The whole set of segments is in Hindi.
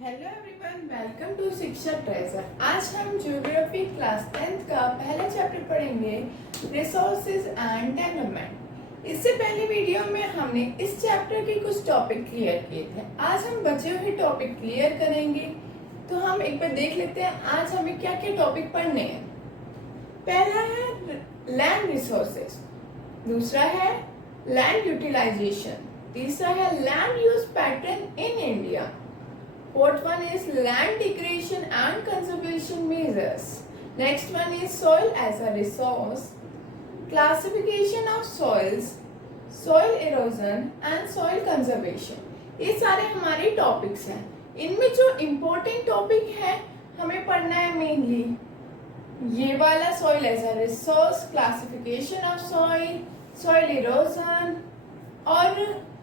हेलो एवरीवन, वेलकम टू शिक्षा ट्रेजर। आज हम ज्योग्राफी क्लास 10th का पहला चैप्टर पढ़ेंगे, रिसोर्सेज एंड डेवलपमेंट। इससे पहले वीडियो में हमने इस चैप्टर के कुछ टॉपिक क्लियर किए थे। आज हम बचे हुए टॉपिक क्लियर करेंगे। तो हम एक बार देख लेते हैं आज हमें क्या क्या टॉपिक पढ़ने हैं। पहला है लैंड रिसोर्सेज, दूसरा है लैंड यूटिलाइजेशन, तीसरा है land use pattern in India, fourth one is land degradation and conservation measures, next one is soil as a resource, classification of soils, soil erosion and soil conservation। ये सारे हमारे टॉपिक्स हैं। इनमें जो इम्पोर्टेंट टॉपिक है हमें पढ़ना है मेनली ये वाला, soil as a resource, classification of soil, soil erosion, और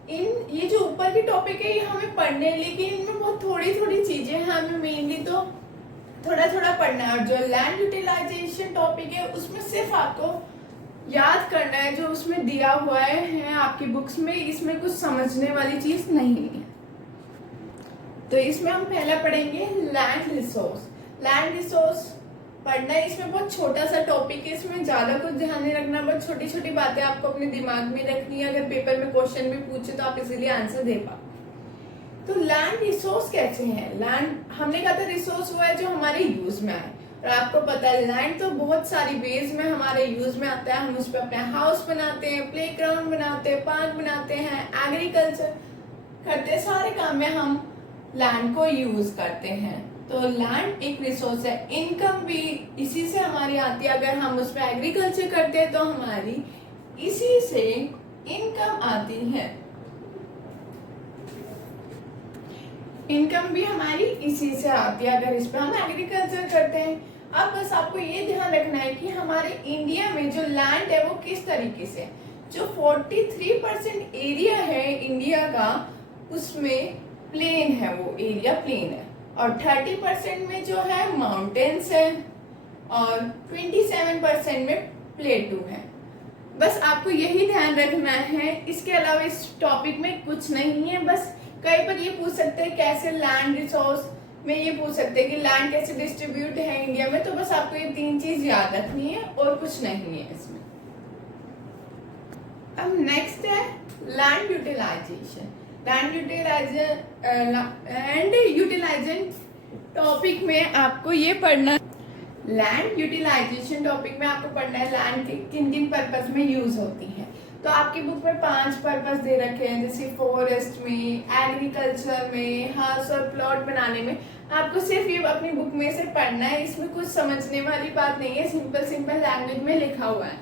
ये जो ऊपर के टॉपिक है ये हमें पढ़ने, लेकिन इनमें बहुत थोड़ी थोड़ी चीजें हैं, हमें मेनली तो थोड़ा थोड़ा पढ़ना है। और जो लैंड यूटिलाइजेशन टॉपिक है उसमें सिर्फ आपको याद करना है जो उसमें दिया हुआ है आपकी बुक्स में, इसमें कुछ समझने वाली चीज नहीं है। तो इसमें हम पहला पढ़ेंगे लैंड रिसोर्स। लैंड रिसोर्स पढ़ना है, इसमें बहुत छोटा सा टॉपिक है, इसमें ज्यादा कुछ ध्यान नहीं रखना, बहुत छोटी छोटी बातें आपको अपने दिमाग में रखनी है। अगर पेपर में क्वेश्चन भी पूछे तो आप इजीली आंसर दे पाओ। तो लैंड रिसोर्स कैसे हैं? लैंड हमने कहा था रिसोर्स वो है जो हमारे यूज में आए, और आपको पता है लैंड तो बहुत सारी वेज में हमारे यूज में आता है। हम उस पर अपने हाउस बनाते हैं, प्ले ग्राउंड बनाते हैं, पार्क बनाते हैं, एग्रीकल्चर करते हैं, सारे काम में हम लैंड को यूज करते हैं। तो लैंड एक रिसोर्स है। इनकम भी इसी से हमारी आती है। अगर हम उस पर एग्रीकल्चर करते हैं तो हमारी इसी से इनकम आती है। इनकम भी हमारी इसी से आती है अगर इस पर हम एग्रीकल्चर करते हैं। अब बस आपको ये ध्यान रखना है कि हमारे इंडिया में जो लैंड है वो किस तरीके से, जो 43% एरिया है इंडिया का उसमें प्लेन है, वो एरिया प्लेन है, और 30% में जो है माउंटेन्स है, और 27% में प्लेटू है। बस आपको यही ध्यान रखना है, इसके अलावा इस टॉपिक में कुछ नहीं है। बस कई बार ये पूछ सकते हैं कैसे लैंड रिसोर्स में, ये पूछ सकते हैं कि लैंड कैसे डिस्ट्रीब्यूट है इंडिया में। तो बस आपको ये तीन चीज याद रखनी है और कुछ नहीं है इसमें। अब नेक्स्ट है land utilisation. Land utilisation topic में आपको ये पढ़ना, लैंड यूटिलाइजेशन टॉपिक में आपको पढ़ना है लैंड किन किन पर्पस में यूज होती है। तो आपकी बुक में 5 पर्पस दे रखे हैं, जैसे फॉरेस्ट में, एग्रीकल्चर में, हाउस और प्लॉट बनाने में। आपको सिर्फ ये अपनी बुक में से पढ़ना है, इसमें कुछ समझने वाली बात नहीं है, सिंपल सिंपल लैंग्वेज में लिखा हुआ है।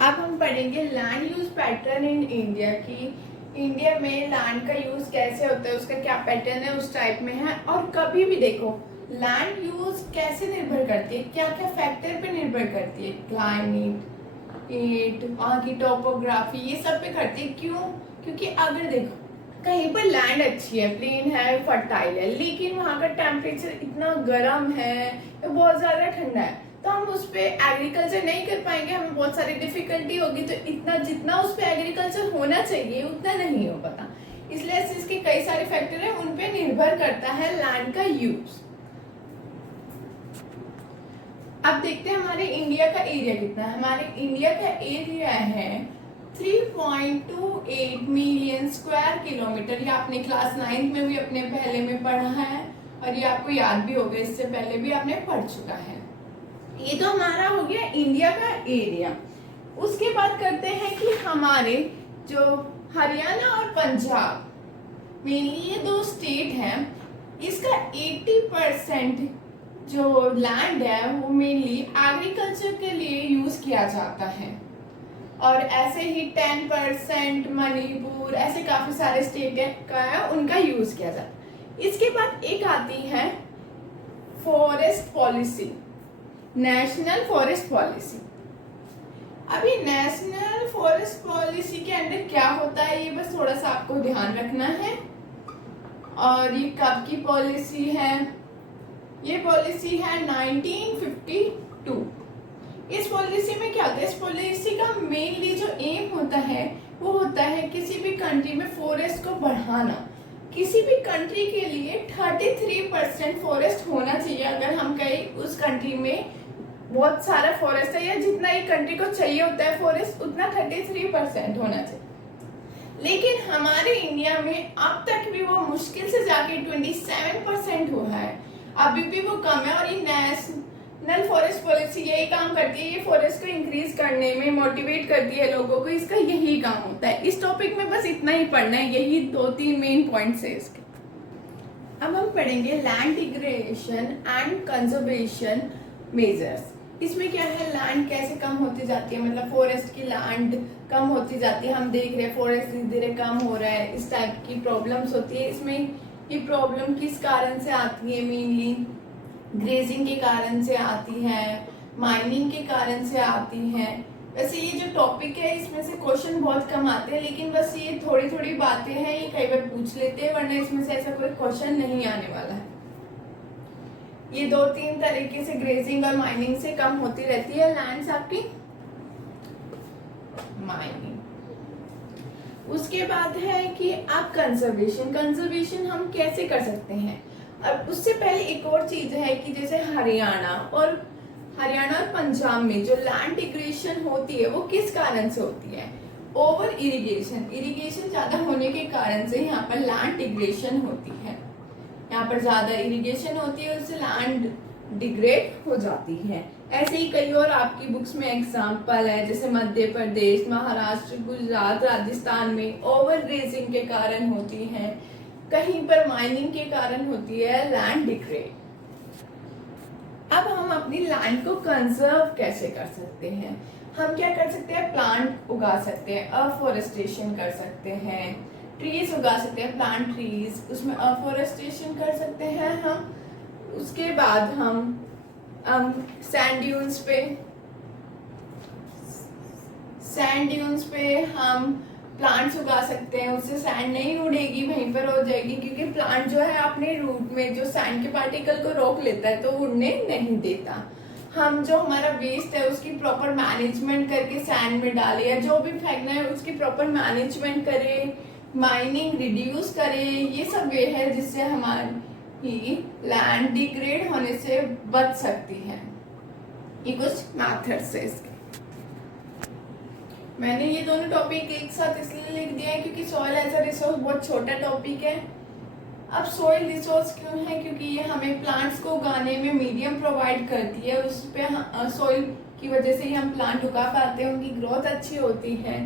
अब हम पढ़ेंगे land use pattern in India की, इंडिया में लैंड का यूज कैसे होता है, उसका क्या पैटर्न है, उस टाइप में है। और कभी भी देखो लैंड यूज कैसे निर्भर करती है, क्या क्या फैक्टर पे निर्भर करती है, क्लाइमेट, वहाँ की टोपोग्राफी, ये सब पे करती है। क्यों? क्योंकि अगर देखो कहीं पर लैंड अच्छी है, प्लेन है, फर्टाइल है, लेकिन वहाँ का टेम्परेचर इतना गर्म है या बहुत ज्यादा ठंडा है, तो हम उस पर एग्रीकल्चर नहीं कर पाएंगे, हमें बहुत सारी डिफिकल्टी होगी। तो इतना जितना उस पर एग्रीकल्चर होना चाहिए उतना नहीं हो पाता, इसलिए इसके कई सारे फैक्टर हैं, उन पे निर्भर करता है लैंड का यूज। अब देखते हैं हमारे इंडिया का एरिया कितना है। हमारे इंडिया का एरिया है 3.28 मिलियन स्क्वायर किलोमीटर। ये आपने क्लास 9th में भी अपने पहले में पढ़ा है, और ये आपको याद भी होगा, इससे पहले भी आपने पढ़ चुका है। ये तो हमारा हो गया इंडिया का एरिया। उसके बाद करते हैं कि हमारे जो हरियाणा और पंजाब, मेनली ये 2 स्टेट हैं, इसका 80% जो लैंड है वो मेनली एग्रीकल्चर के लिए यूज किया जाता है। और ऐसे ही 10% मणिपुर, ऐसे काफी सारे स्टेट का है, उनका यूज किया जाता है। इसके बाद एक आती है forest policy, national forest policy. अभी नेशनल फॉरेस्ट पॉलिसी के अंदर क्या होता है ये बस थोड़ा सा आपको ध्यान रखना है। और ये कब की पॉलिसी है? ये पॉलिसी है 1952। इस पॉलिसी में क्या होता है? इस पॉलिसी का मेनली जो एम होता है वो होता है किसी भी कंट्री में फॉरेस्ट को बढ़ाना। किसी भी कंट्री के लिए 33% फॉरेस्ट होना चाहिए। अगर हम कहीं उस कंट्री में बहुत सारा फॉरेस्ट है या जितना एक कंट्री को चाहिए होता है फॉरेस्ट, उतना 33% होना चाहिए। लेकिन हमारे इंडिया में अब तक भी वो मुश्किल से जाके 27% हुआ है, अभी भी वो कम है। और ये नेशनल फॉरेस्ट पॉलिसी यही काम करती है, ये फॉरेस्ट को इंक्रीज करने में मोटिवेट करती है लोगों को, इसका यही काम होता है। इस टॉपिक में बस इतना ही पढ़ना है, यही 2-3 मेन पॉइंट्स है इसके। अब हम पढ़ेंगे land degradation and conservation measures. इसमें क्या है, लैंड कैसे कम होती जाती है, मतलब फॉरेस्ट की लैंड कम होती जाती है। हम देख रहे हैं फॉरेस्ट धीरे धीरे कम हो रहा है, इस टाइप की प्रॉब्लम्स होती है। इसमें ये प्रॉब्लम किस कारण से आती है, मेनली ग्रेजिंग के कारण से आती है, माइनिंग के कारण से आती है। वैसे ये जो टॉपिक है इसमें से क्वेश्चन बहुत कम आते हैं, लेकिन बस ये थोड़ी थोड़ी बातें हैं, ये कई बार पूछ लेते हैं, वरना इसमें से ऐसा कोई क्वेश्चन नहीं आने वाला है। ये 2-3 तरीके से ग्रेजिंग और माइनिंग से कम होती रहती है लैंड्स आपकी। माइनिंग, उसके बाद है कि आप कंजर्वेशन हम कैसे कर सकते हैं। और उससे पहले एक और चीज है कि जैसे हरियाणा और पंजाब में जो लैंड डिग्रेडेशन होती है वो किस कारण से होती है, ओवर इरिगेशन ज्यादा होने के कारण से यहाँ पर लैंड डिग्रेडेशन होती है। यहाँ पर ज्यादा इरिगेशन होती है, उससे लैंड डिग्रेड हो जाती है। ऐसे ही कई और आपकी बुक्स में एग्जाम्पल है, जैसे मध्य प्रदेश, महाराष्ट्र, गुजरात, राजस्थान में ओवर ग्रेजिंग के कारण होती है, कहीं पर माइनिंग के कारण होती है लैंड डिग्रेड। अब हम अपनी लैंड को कंजर्व कैसे कर सकते हैं। हम क्या कर सकते हैं, प्लांट उगा सकते हैं, अफॉरेस्टेशन कर सकते हैं, ट्रीज उगा सकते हैं, प्लांट ट्रीज, उसमें अफॉरेस्टेशन कर सकते हैं हम। उसके बाद हम सैंड ड्यून्स पे हम प्लांट्स उगा सकते हैं, उससे सैंड नहीं उड़ेगी, वहीं पर हो जाएगी, क्योंकि प्लांट जो है अपने रूट में जो सैंड के पार्टिकल को रोक लेता है तो उड़ने नहीं देता। हम जो हमारा वेस्ट है उसकी प्रॉपर मैनेजमेंट करके सैंड में डाले, या जो भी फेंकना है उसकी प्रॉपर मैनेजमेंट करें, माइनिंग रिड्यूस करें। ये सब वे है जिससे हमारी लैंड डिग्रेड होने से बच सकती है। ये कुछ मेथड्स है इसके। मैंने ये दोनों टॉपिक एक साथ इसलिए लिख दिया है क्योंकि सॉइल एज अ रिसोर्स बहुत छोटा टॉपिक है। अब सॉइल रिसोर्स क्यों है, क्योंकि ये हमें प्लांट्स को उगाने में मीडियम प्रोवाइड करती है, उस पे सॉइल की वजह से ही हम प्लांट उगा पाते हैं, उनकी ग्रोथ अच्छी होती है।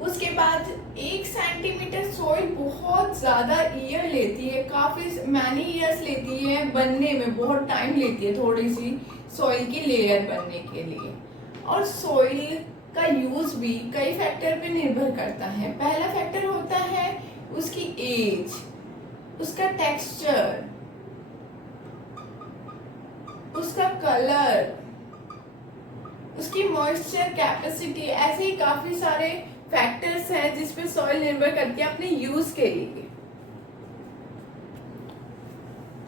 उसके बाद 1 सेंटीमीटर सॉइल बहुत ज्यादा ईयर लेती है, काफी मैनी ईयर्स लेती है बनने में, बहुत टाइम लेती है थोड़ी सी सॉइल की लेयर बनने के लिए। और सॉइल का यूज भी कई फैक्टर पे निर्भर करता है। पहला फैक्टर होता है उसकी एज, उसका टेक्सचर, उसका कलर, उसकी मॉइस्चर कैपेसिटी। ऐसे ही काफी सारे फैक्टर्स हैं जिस पे सॉइल निर्भर करती है अपने यूज के लिए।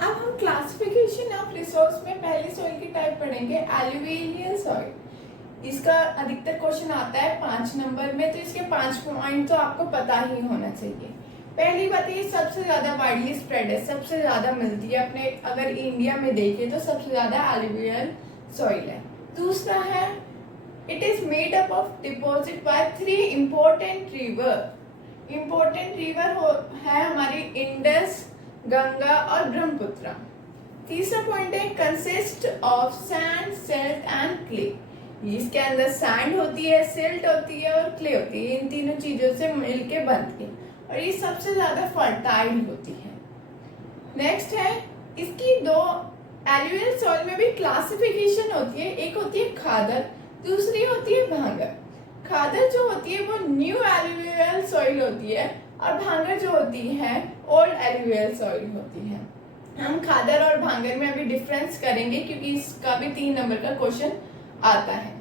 अब हम क्लासिफिकेशन ऑफ रिसोर्स में पहले सॉइल की टाइप पढ़ेंगे, एलुवियल सॉइल। इसका अधिकतर क्वेश्चन आता है 5 नंबर में, तो इसके 5 पॉइंट तो आपको पता ही होना चाहिए। पहली बात, ये सबसे ज्यादा वाइडली स्प्रेड है, सबसे ज्यादा मिलती है अपने, अगर इंडिया में देखें तो सबसे ज्यादा एलुवियल सॉइल है। दूसरा है, it is made up of deposit by 3 important river. Important river है हमारी इंडस, गंगा और ब्रह्मपुत्र। तीसरा पॉइंट है, consist of sand, silt and clay. इसके अंदर सैंड होती है, सिल्ट होती है और क्ले होती है, इन तीनों चीजों से मिलके बनती है, और ये सबसे ज्यादा फर्टाइल होती है। नेक्स्ट है, इसकी 2 एलुवियल सॉइल में भी क्लासिफिकेशन होती है, एक होती है खादर, दूसरी होती है भांगर। खादर जो होती है वो न्यू एलुवियल सॉइल होती है, और भांगर जो होती है ओल्ड एलुवियल सॉइल होती है। हम खादर और भांगर में अभी डिफरेंस करेंगे क्योंकि इसका भी 3 नंबर का क्वेश्चन आता है।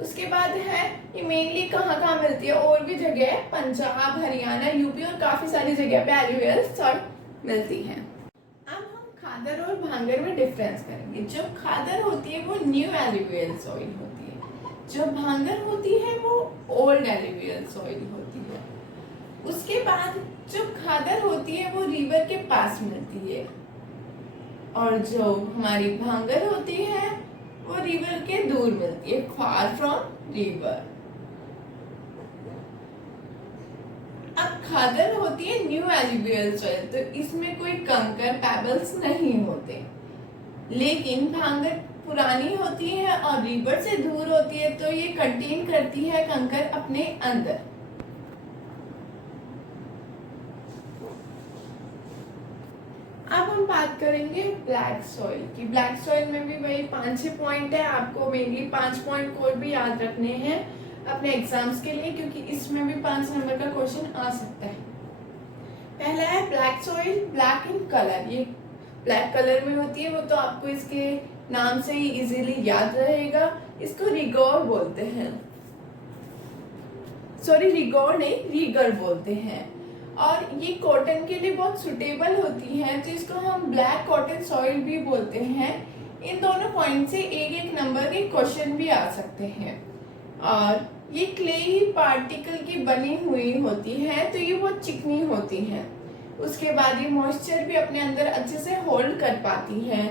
उसके बाद है, ये मेनली कहाँ कहाँ मिलती है, और भी जगह है, पंजाब, हरियाणा, यूपी और काफी सारी जगह पे एलुवियल सॉइल मिलती है। अब हम खादर और भांगर में डिफरेंस करेंगे। जो खादर होती है वो न्यू एलुवियल सॉइल होती है, जो भांगर होती है वो ओल्ड एलुवियल सॉइल होती है। उसके बाद जो खादर होती है वो रिवर के पास मिलती है, और जो हमारी भांगर होती है वो रिवर के दूर मिलती है, फार फ्रॉम रिवर। अब खादर होती है न्यू एल्यूवियल सॉइल, तो इसमें कोई कंकर पेबल्स नहीं होते, लेकिन भांगर पुरानी होती है और रिवर से दूर होती है, तो ये कंटेन करती है कंकर अपने अंदर। अब हम बात करेंगे ब्लैक सॉइल की। ब्लैक सॉइल में भी वही 5-6 पॉइंट है, आपको मेनली 5 पॉइंट कोड भी याद रखने हैं अपने एग्जाम्स के लिए, क्योंकि इसमें भी 5 नंबर का क्वेश्चन आ सकता है। पहला है black soil, black in colour. ये ब्लैक कलर में होती है, वो तो आपको इसके नाम से ही इजीली याद रहेगा। इसको रिगोर बोलते हैं, सॉरी रिगोर नहीं, रीगर बोलते हैं, और ये कॉटन के लिए बहुत सुटेबल होती है, तो इसको हम ब्लैक कॉटन सॉइल भी बोलते हैं। इन दोनों पॉइंट से एक एक नंबर के क्वेश्चन भी आ सकते हैं। और ये क्लेई पार्टिकल की बनी हुई होती है, तो ये बहुत चिकनी होती है। उसके बाद ये मॉइस्चर भी अपने अंदर अच्छे से होल्ड कर पाती है।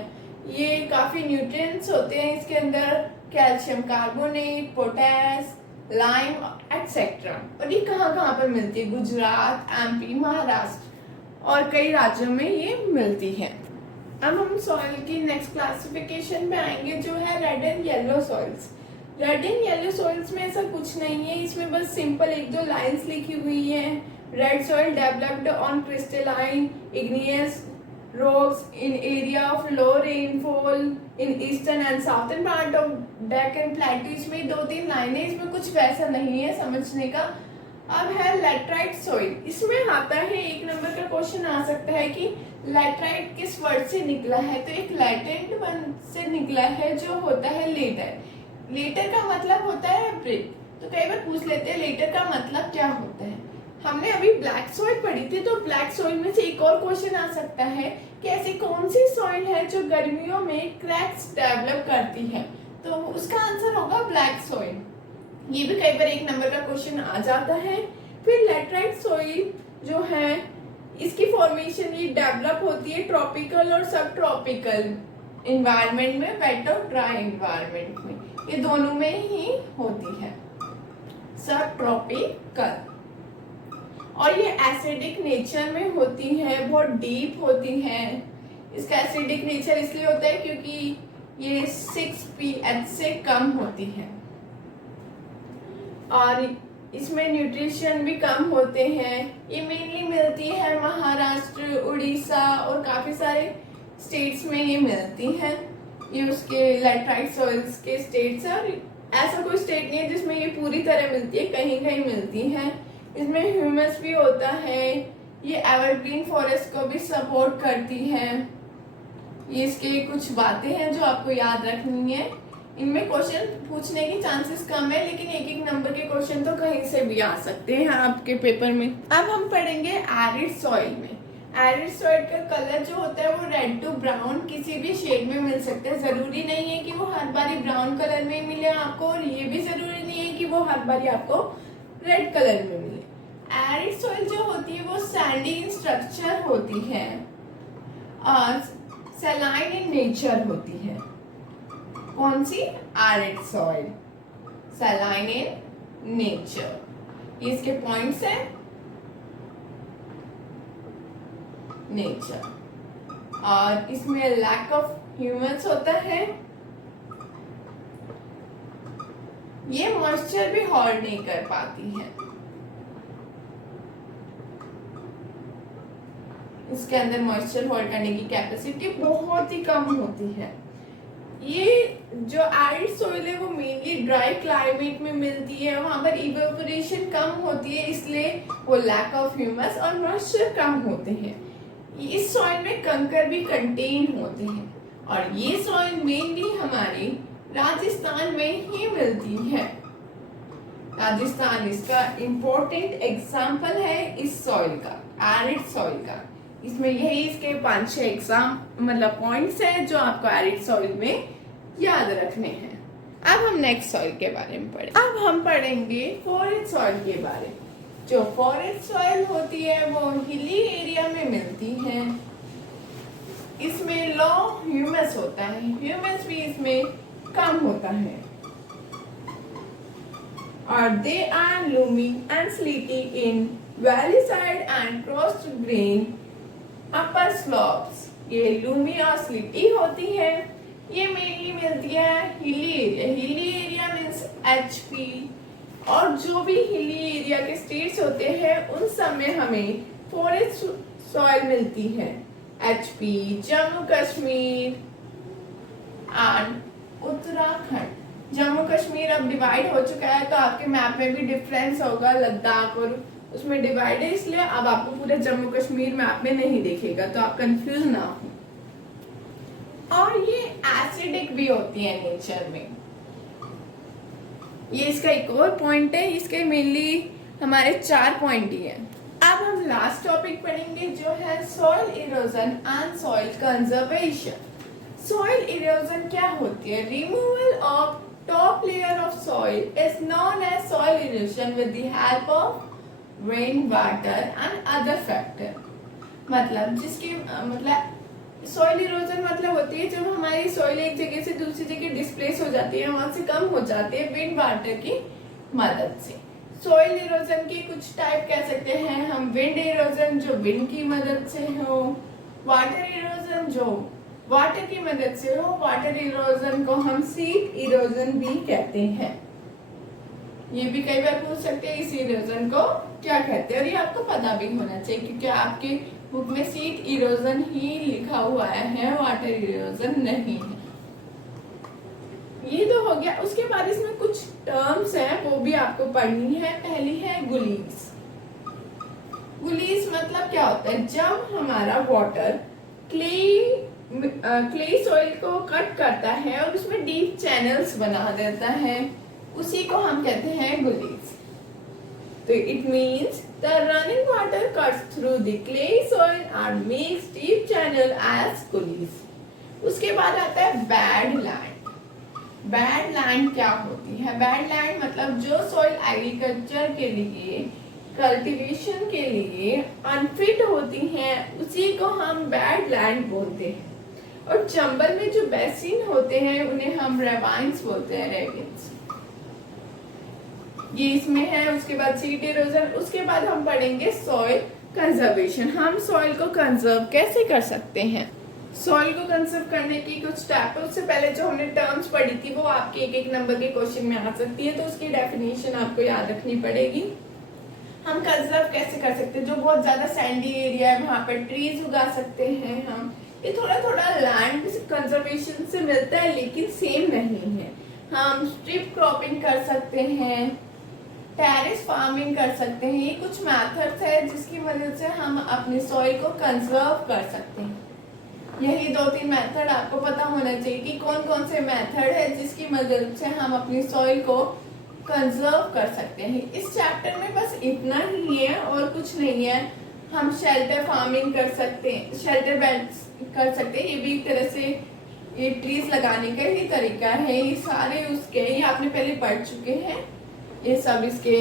ये काफी न्यूट्रिएंट्स होते हैं इसके अंदर, calcium carbonate, potash, lime etcetera. और ये कहाँ कहाँ पर मिलती है? गुजरात, एमपी, महाराष्ट्र और कई राज्यों में ये मिलती है। अब हम सॉइल की नेक्स्ट क्लासिफिकेशन पे आएंगे, जो है red and yellow soils. Red and yellow soils में ऐसा कुछ नहीं है, इसमें बस सिंपल 1-2 लाइंस लिखी हुई है। Red soil developed on crystalline igneous rocks in area of low rainfall in eastern and southern part of Deccan Plateau। इसमें 2-3 लाइनें, इसमें कुछ वैसा नहीं है समझने का। अब है लैटराइट सॉइल। इसमें आता है 1 नंबर का क्वेश्चन आ सकता है कि लैटराइट किस वर्ड से निकला है, तो एक लैटेंट वर्ड से निकला है जो होता है लेटर। लेटर का मतलब होता है ब्रिक, तो कई बार पूछ लेते हैं लेटर का मतलब क्या होता है। हमने अभी ब्लैक सॉइल पढ़ी थी, तो ब्लैक सॉइल में से एक और क्वेश्चन आ सकता है कि ऐसी कौन सी सॉइल है जो गर्मियों में क्रैक्स डेवलप करती है, तो उसका आंसर होगा ब्लैक सॉइल। ये भी कई बार 1 नंबर का क्वेश्चन आ जाता है। फिर लैटराइट सॉइल जो है, इसकी फॉर्मेशन ये डेवलप होती है ट्रॉपिकल और सब ट्रॉपिकल इन्वायरमेंट में, वेट और ड्राई इन्वायरमेंट में, ये दोनों में ही होती है, सब ट्रॉपिकल। और ये एसिडिक नेचर में होती है, बहुत डीप होती है। इसका एसिडिक नेचर इसलिए होता है क्योंकि ये 6 pH से कम होती है, और इसमें न्यूट्रिशन भी कम होते हैं। ये मेनली मिलती है महाराष्ट्र, उड़ीसा और काफी सारे स्टेट्स में ये मिलती है। ये उसके लैटराइट सॉइल्स के स्टेट्स है, और ऐसा कोई स्टेट नहीं है जिसमें ये पूरी तरह मिलती है, कहीं कहीं मिलती है। इसमें ह्यूमस भी होता है, ये एवरग्रीन फॉरेस्ट को भी सपोर्ट करती है। ये इसके कुछ बातें हैं जो आपको याद रखनी है। इनमें क्वेश्चन पूछने की चांसेस कम है, लेकिन 1-1 नंबर के क्वेश्चन तो कहीं से भी आ सकते हैं आपके पेपर में। अब हम पढ़ेंगे एरिड सॉइल में। एरिड सॉइल का कलर जो होता है वो रेड टू ब्राउन किसी भी शेड में मिल सकता है। जरूरी नहीं है कि वो हर बारी ब्राउन कलर में मिले आपको, और ये भी जरूरी नहीं है कि वो हर बारी आपको रेड कलर में मिले। एरिड सॉइल जो होती है वो सैंडी इन स्ट्रक्चर होती है और सैलाइन इन नेचर होती है। कौन सी? Arid soil, saline in nature. ये इसके पॉइंट्स हैं, नेचर, और इसमें लैक ऑफ ह्यूमस होता है। ये मॉइस्चर भी होल्ड नहीं कर पाती है, इसके अंदर मॉइस्चर होल्ड करने की कैपेसिटी बहुत ही कम होती है। ये जो एरिड सॉइल है वो मेनली ड्राई क्लाइमेट में मिलती है, वहां पर इवेपोरेशन कम होती है, इसलिए वो लैक ऑफ ह्यूमस और मॉइस्चर कम होते हैं। इस सॉइल में कंकर भी कंटेन होते हैं, और ये सॉइल मेनली हमारी राजस्थान में ही मिलती है। राजस्थान इसका इम्पोर्टेंट एग्जाम्पल है इस सॉइल का, एरिड सॉइल का। इसमें यही इसके 5-6 एग्जाम मतलब पॉइंट्स हैं जो आपको एरिड सॉइल में याद रखने हैं। अब हम नेक्स्ट सॉइल के बारे में पढ़ें। अब हम पढ़ेंगे फॉरेन सॉइल के बारे में। जो फॉरेस्ट सॉइल होती है वो हिली एरिया में मिलती है। इसमें लो ह्यूमस होता है, ह्यूमस भी इसमें कम होता है। और they are loamy and silty in valley side and cross green upper slopes. ये लूमी और स्लीटी होती है, ये मेनली मिलती है hilly area. Hilly area means HP, और जो भी हिली एरिया के स्टेट्स होते हैं उन सब में हमें फॉरेस्ट सॉइल मिलती है। HP, Jammu Kashmir and Uttarakhand. जम्मू कश्मीर अब डिवाइड हो चुका है, तो आपके मैप में भी डिफरेंस होगा, लद्दाख और उसमें डिवाइड है, इसलिए अब आपको पूरे जम्मू कश्मीर मैप में नहीं दिखेगा, तो आप कंफ्यूज ना हो। और ये एसिडिक भी होती है नेचर में। ये इसका एक और पॉइंट है, इसके मेनली हमारे 4 पॉइंट ही हैं। अब हम लास्ट टॉपिक पढ़ेंगे जो है soil erosion and soil conservation. Soil erosion क्या होती है? Removal of top layer of soil is known as soil erosion with the help of rain water and other factor। मतलब जिसकी मतलब सॉइल इरोजन मतलब होती है जब हमारी सॉइल एक जगह से दूसरी जगह डिस्प्लेस हो जाती है, वहां से कम हो जाती है विंड वाटर की मदद से। सॉइल इरोजन के कुछ टाइप कह सकते हैं हम। विंड इरोजन जो विंड की मदद से हो, वाटर इरोजन जो वाटर की मदद से हो। वाटर इरोजन को हम सीप इरोजन भी कहते हैं। ये भी कई बार पूछ सकते हैं इस इरोजन को क्या कहते हैं, और ये आपको पता भी होना चाहिए क्योंकि आपके बुक में सीप इरोजन ही लिखा हुआ है, वाटर इरोजन नहीं है। ये तो हो गया। उसके बाद इसमें कुछ टर्म्स हैं, वो भी आपको पढ़नी है। पहली है गुलीज। गुलीज मतलब क्या होता है? जब हमारा वाटर क्ले सॉइल को कट करता है और उसमें डीप चैनल्स बना देता है, उसी को हम कहते हैं गुलीज। तो it means the running water cuts through the clay soil and makes deep channel as gullies. उसके बाद आता है बैड लैंड। बैड लैंड क्या होती है? बैड लैंड मतलब जो सॉइल एग्रीकल्चर के लिए, कल्टीवेशन के लिए अनफिट होती हैं, उसी को हम बैड लैंड बोलते हैं। और चंबल में जो बेसिन होते हैं उन्हें हम रेवाइन्स बोलते हैं, रेविन्स। ये इसमें है। उसके बाद सीट इरोजन। उसके बाद हम पढ़ेंगे सॉइल कंजर्वेशन। हम सॉइल को कंजर्व कैसे कर सकते हैं? सॉइल को कंजर्व करने की कुछ स्टेप है। उससे पहले जो हमने टर्म्स पढ़ी थी वो आपके एक नंबर के क्वेश्चन में आ सकती है, तो उसकी डेफिनेशन आपको याद रखनी पड़ेगी। हम कंजर्व कैसे कर सकते हैं? जो बहुत ज्यादा सैंडी एरिया है वहां पर ट्रीज उगा सकते हैं हम। ये थोड़ा थोड़ा लैंड कंजर्वेशन से मिलता है लेकिन सेम नहीं है। हम स्ट्रिप क्रॉपिंग कर सकते हैं, टेरेस फार्मिंग कर सकते हैं। ये कुछ मेथड्स है जिसकी मदद से हम अपनी सॉइल को कंजर्व कर सकते हैं। यही 2-3 मेथड आपको पता होना चाहिए कि कौन कौन से मेथड है जिसकी मदद से हम अपनी सॉइल को कंजर्व कर सकते हैं। इस चैप्टर में बस इतना ही है और कुछ नहीं है। हम शेल्टर फार्मिंग कर सकते हैं, शेल्टर बेड्स कर सकते हैं। ये भी एक तरह से ये ट्रीज लगाने का ही तरीका है। ये सारे उसके ये आपने पहले पढ़ चुके हैं। ये सब इसके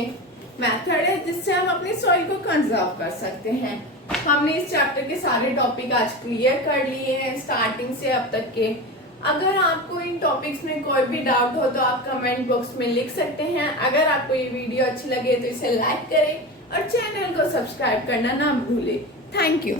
मेथड है जिससे हम अपनी सॉइल को कंजर्व कर सकते हैं। हमने इस चैप्टर के सारे टॉपिक आज क्लियर कर लिए हैं स्टार्टिंग से अब तक के। अगर आपको इन टॉपिक्स में कोई भी डाउट हो तो आप कमेंट बॉक्स में लिख सकते हैं। अगर आपको ये वीडियो अच्छी लगे तो इसे लाइक करें और चैनल को सब्सक्राइब करना ना भूलें। Thank you.